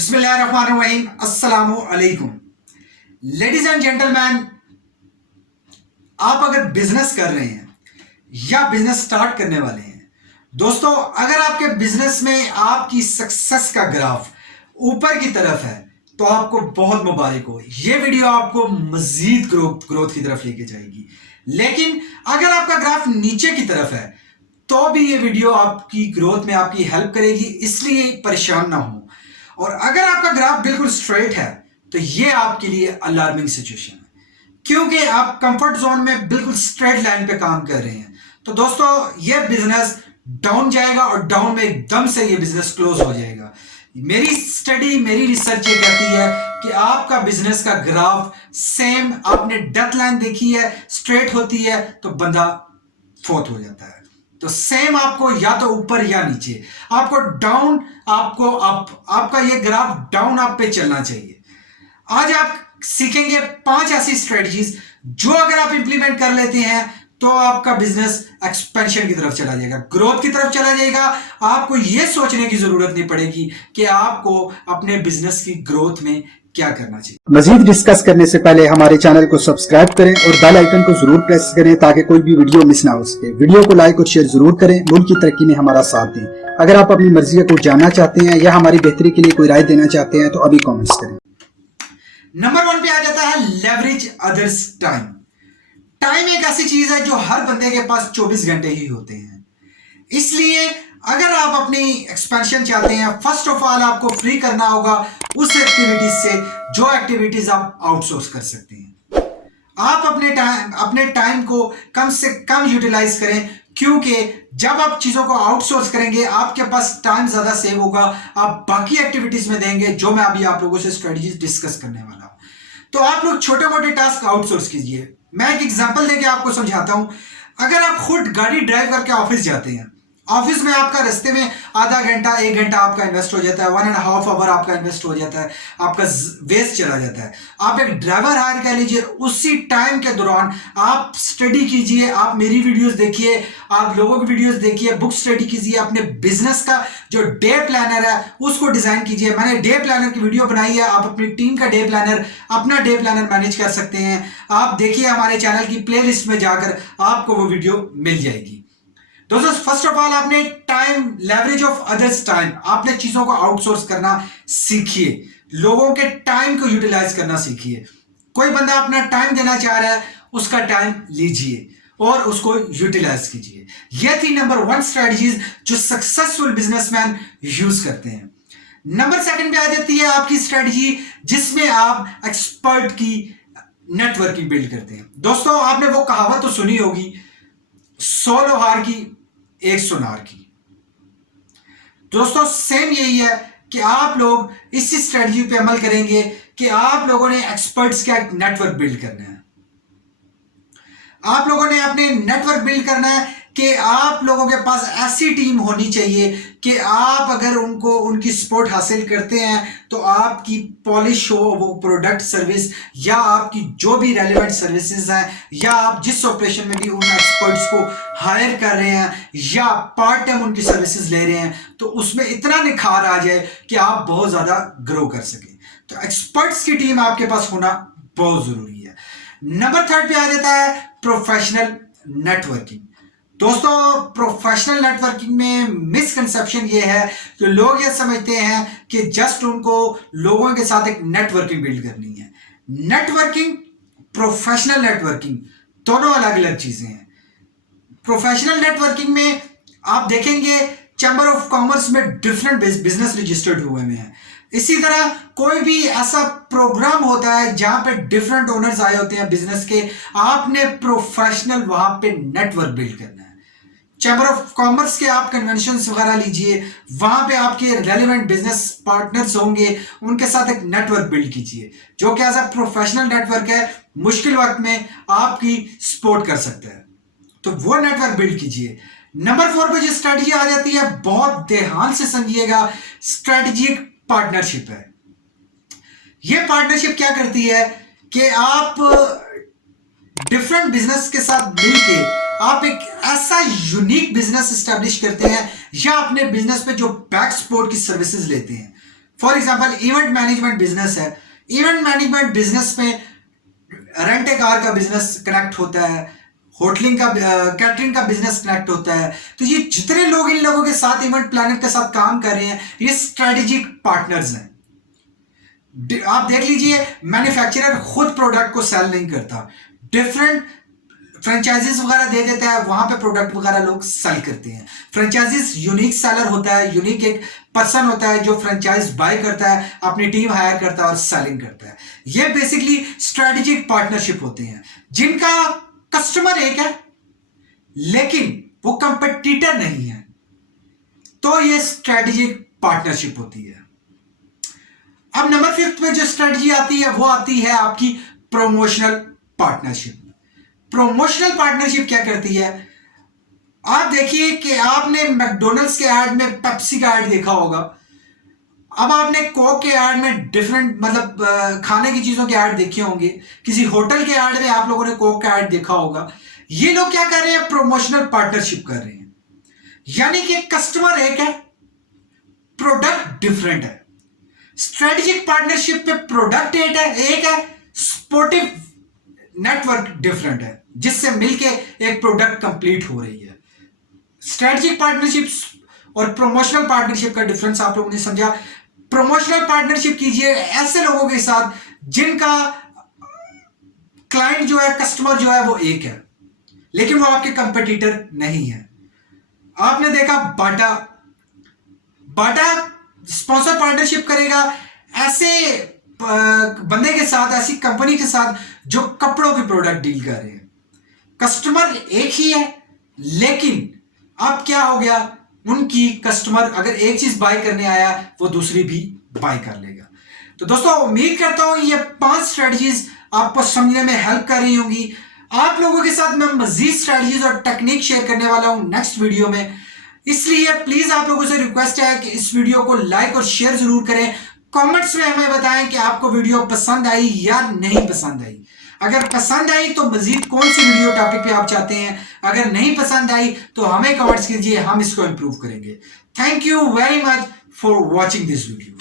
बिस्मिल्लाहिर्रहमानिर्रहीम, अस्सलामु अलैकुम। लेडीज एंड जेंटलमैन, आप अगर बिजनेस कर रहे हैं या बिजनेस स्टार्ट करने वाले हैं, दोस्तों अगर आपके बिजनेस में आपकी सक्सेस का ग्राफ ऊपर की तरफ है तो आपको बहुत मुबारक हो। ये वीडियो आपको मजीद ग्रोथ की तरफ लेके जाएगी। लेकिन अगर आपका ग्राफ नीचे की तरफ है तो भी ये वीडियो आपकी ग्रोथ में आपकी हेल्प करेगी, इसलिए परेशान ना हो। और अगर आपका ग्राफ बिल्कुल स्ट्रेट है तो ये आपके लिए अलार्मिंग सिचुएशन है, क्योंकि आप कंफर्ट जोन में बिल्कुल स्ट्रेट लाइन पे काम कर रहे हैं। तो दोस्तों ये बिजनेस डाउन जाएगा और डाउन में एकदम से ये बिजनेस क्लोज हो जाएगा। मेरी स्टडी, मेरी रिसर्च ये कहती है कि आपका बिजनेस का ग्राफ सेम, आपने डेथ लाइन देखी है, स्ट्रेट होती है तो बंदा फोर्थ हो जाता है। तो सेम आपको या तो ऊपर या नीचे, आपको डाउन, आपको अप, आपका ये ग्राफ डाउन अप पे चलना चाहिए। आज आप सीखेंगे 5 ऐसी स्ट्रेटजीज जो अगर आप इंप्लीमेंट कर लेते हैं तो आपका बिजनेस एक्सपेंशन की तरफ चला जाएगा, ग्रोथ की तरफ चला जाएगा। आपको यह सोचने की जरूरत नहीं पड़ेगी कि आपको अपने बिजनेस की ग्रोथ में क्या करना चाहिए। मजीद डिस्कस करने से पहले हमारे चैनल को सब्सक्राइब करें और बेल आइकन को जरूर प्रेस करें ताकि कोई भी वीडियो मिस ना हो सके। वीडियो को लाइक और शेयर जरूर करें, मुल्क की तरक्की में हमारा साथ दें। अगर आप अपनी मर्जी का कुछ जानना चाहते हैं या हमारी बेहतरी के लिए कोई राय देना चाहते हैं तो अभी कॉमेंट्स करें। नंबर 1 पे आ जाता है लेवरेज अदर्स टाइम। टाइम एक ऐसी चीज है जो हर बंदे के पास 24 घंटे ही होते हैं। इसलिए अगर आप अपनी एक्सपेंशन चाहते हैं, फर्स्ट ऑफ ऑल आपको फ्री करना होगा उस एक्टिविटीज से जो एक्टिविटीज आप आउटसोर्स कर सकते हैं। आप अपने टाइम को कम से कम यूटिलाइज करें, क्योंकि जब आप चीजों को आउटसोर्स करेंगे आपके पास टाइम ज्यादा सेव होगा, आप बाकी एक्टिविटीज में देंगे जो मैं अभी आप लोगों से स्ट्रेटजीज डिस्कस करने वाला हूं। तो आप लोग छोटे मोटे टास्क आउटसोर्स कीजिए। मैं एक एग्जांपल देके आपको समझाता हूं। अगर आप खुद गाड़ी ड्राइव करके ऑफिस जाते हैं, ऑफिस में आपका रास्ते में आधा घंटा 1 घंटा आपका इन्वेस्ट हो जाता है, 1.5 आवर आपका इन्वेस्ट हो जाता है, आपका वेस्ट चला जाता है। आप एक ड्राइवर हायर कर लीजिए, उसी टाइम के दौरान आप स्टडी कीजिए, आप मेरी वीडियोस देखिए, आप लोगों की वीडियोस देखिए, बुक स्टडी कीजिए, अपने बिजनेस का जो डे प्लानर है उसको डिजाइन कीजिए। मैंने डे प्लानर की वीडियो बनाई है, आप अपनी टीम का डे प्लानर, अपना डे प्लानर मैनेज कर सकते हैं। आप देखिए हमारे चैनल की प्लेलिस्ट में जाकर आपको वो वीडियो मिल जाएगी। दोस्तों फर्स्ट ऑफ ऑल आपने time, leverage of others time, आपने चीजों को आउटसोर्स करना सीखिए, लोगों के टाइम को यूटिलाइज करना सीखिए। कोई बंदा अपना टाइम देना चाह रहा है, उसका टाइम लीजिए और उसको यूटिलाइज कीजिए। यह थी नंबर 1 स्ट्रेटजीज जो सक्सेसफुल बिजनेसमैन यूज करते हैं। नंबर 2 पे आ जाती है आपकी स्ट्रेटजी जिसमें आप एक्सपर्ट की नेटवर्किंग बिल्ड करते हैं। दोस्तों आपने वो कहावत तो सुनी होगी, 100 लोहार की 1 सुनार की। दोस्तों सेम यही है कि आप लोग इसी स्ट्रेटजी पे अमल करेंगे कि आप लोगों ने एक्सपर्ट्स का एक नेटवर्क बिल्ड करना है। आप लोगों ने अपने नेटवर्क बिल्ड करना है कि आप लोगों के पास ऐसी टीम होनी चाहिए कि आप अगर उनको उनकी सपोर्ट हासिल करते हैं तो आपकी पॉलिश हो, वो प्रोडक्ट सर्विस या आपकी जो भी रेलेवेंट सर्विसेज हैं, या आप जिस ऑपरेशन में भी उन एक्सपर्ट्स को हायर कर रहे हैं या पार्ट टाइम उनकी सर्विसेज ले रहे हैं, तो उसमें इतना निखार आ जाए कि आप बहुत ज्यादा ग्रो कर सकें। तो एक्सपर्ट्स की टीम आपके पास होना बहुत जरूरी है। नंबर 3 पे आ जाता है प्रोफेशनल नेटवर्किंग। दोस्तों प्रोफेशनल नेटवर्किंग में मिसकंसेप्शन ये है कि लोग ये समझते हैं कि जस्ट उनको लोगों के साथ एक नेटवर्किंग बिल्ड करनी है। नेटवर्किंग, प्रोफेशनल नेटवर्किंग दोनों अलग अलग चीजें हैं। प्रोफेशनल नेटवर्किंग में आप देखेंगे चैम्बर ऑफ कॉमर्स में डिफरेंट बिजनेस रजिस्टर्ड हुए हैं। इसी तरह कोई भी ऐसा प्रोग्राम होता है जहां पे डिफरेंट ओनर्स आए होते हैं बिजनेस के, आपने प्रोफेशनल वहां पे नेटवर्क बिल्ड करना है। चैम्बर ऑफ कॉमर्स के आप कन्वेंशन वगैरह लीजिए, वहां पे आपके रेलिवेंट बिजनेस पार्टनर्स होंगे, उनके साथ एक नेटवर्क बिल्ड कीजिए जो कि एज अ प्रोफेशनल नेटवर्क है, मुश्किल वक्त में आपकी सपोर्ट कर सकता है, तो वो नेटवर्क बिल्ड कीजिए। नंबर 4 पे जो स्ट्रेटजी आ जाती है, बहुत ध्यान से समझिएगा, स्ट्रेटेजिक पार्टनरशिप है। ये पार्टनरशिप क्या करती है कि आप डिफरेंट बिजनेस के साथ मिलके आप एक ऐसा यूनिक बिजनेस एस्टेब्लिश करते हैं या अपने बिजनेस पे जो बैक सपोर्ट की सर्विसेज लेते हैं। For example event management business है, इवेंट मैनेजमेंट बिजनेस में रेंट ए कार का बिजनेस कनेक्ट होता है, होटलिंग का कैटरिंग का बिजनेस कनेक्ट होता है। तो ये जितने लोग इन लोगों के साथ इवेंट प्लानर के साथ काम कर रहे हैं ये स्ट्रेटेजिक पार्टनर्स हैं। आप देख लीजिए मैन्युफैक्चरर खुद प्रोडक्ट को सेल नहीं करता, डिफरेंट फ्रेंचाइजीज वगैरह दे देता है, वहां पे प्रोडक्ट वगैरह लोग सेल करते हैं। फ्रेंचाइजीज यूनिक सेलर होता है, यूनिक एक पर्सन होता है जो फ्रेंचाइज बाय करता है, अपनी टीम हायर करता है और सेलिंग करता है। ये बेसिकली स्ट्रेटेजिक पार्टनरशिप होते हैं जिनका कस्टमर एक है लेकिन वो कंपटीटर नहीं है, तो ये स्ट्रेटेजिक पार्टनरशिप होती है। अब नंबर 5 में जो स्ट्रेटजी आती है वो आती है आपकी प्रमोशनल पार्टनरशिप। प्रमोशनल पार्टनरशिप क्या करती है? आप देखिए कि आपने मैकडोनल्ड्स के ऐड में पेप्सी का ऐड देखा होगा, अब आपने कोक के ऐड में डिफरेंट मतलब खाने की चीजों के ऐड देखे होंगे, किसी होटल के ऐड में आप लोगों ने कोक का ऐड देखा होगा। ये लोग क्या कर रहे हैं? प्रमोशनल पार्टनरशिप कर रहे हैं, यानी कि कस्टमर एक है, प्रोडक्ट डिफरेंट है। स्ट्रेटेजिक पार्टनरशिप पे प्रोडक्ट एक है, स्पोर्टिव नेटवर्क डिफरेंट है, जिससे मिलके एक प्रोडक्ट कंप्लीट हो रही है। स्ट्रेटेजिक पार्टनरशिप और प्रमोशनल पार्टनरशिप का डिफरेंस आप लोगों ने समझा। प्रमोशनल पार्टनरशिप कीजिए ऐसे लोगों के साथ जिनका क्लाइंट जो है, कस्टमर जो है वो एक है लेकिन वो आपके कंपटीटर नहीं है। आपने देखा बाटा स्पॉन्सर पार्टनरशिप करेगा ऐसे बंदे के साथ, ऐसी कंपनी के साथ जो कपड़ों के प्रोडक्ट डील कर रहे हैं। कस्टमर एक ही है लेकिन अब क्या हो गया, उनकी कस्टमर अगर एक चीज बाय करने आया वो दूसरी भी बाय कर लेगा। तो दोस्तों उम्मीद करता हूं ये 5 स्ट्रेटजीज आपको समझने में हेल्प कर रही होंगी। आप लोगों के साथ मैं मजीद स्ट्रेटजीज और टेक्निक शेयर करने वाला हूं नेक्स्ट वीडियो में, इसलिए प्लीज आप लोगों से रिक्वेस्ट है कि इस वीडियो को लाइक और शेयर जरूर करें। कमेंट्स में हमें बताएं कि आपको वीडियो पसंद आई या नहीं पसंद आई। अगर पसंद आई तो मजीद कौन सी वीडियो टॉपिक पे आप चाहते हैं, अगर नहीं पसंद आई तो हमें कमेंट्स कीजिए, हम इसको इंप्रूव करेंगे। Thank you very much for watching this video.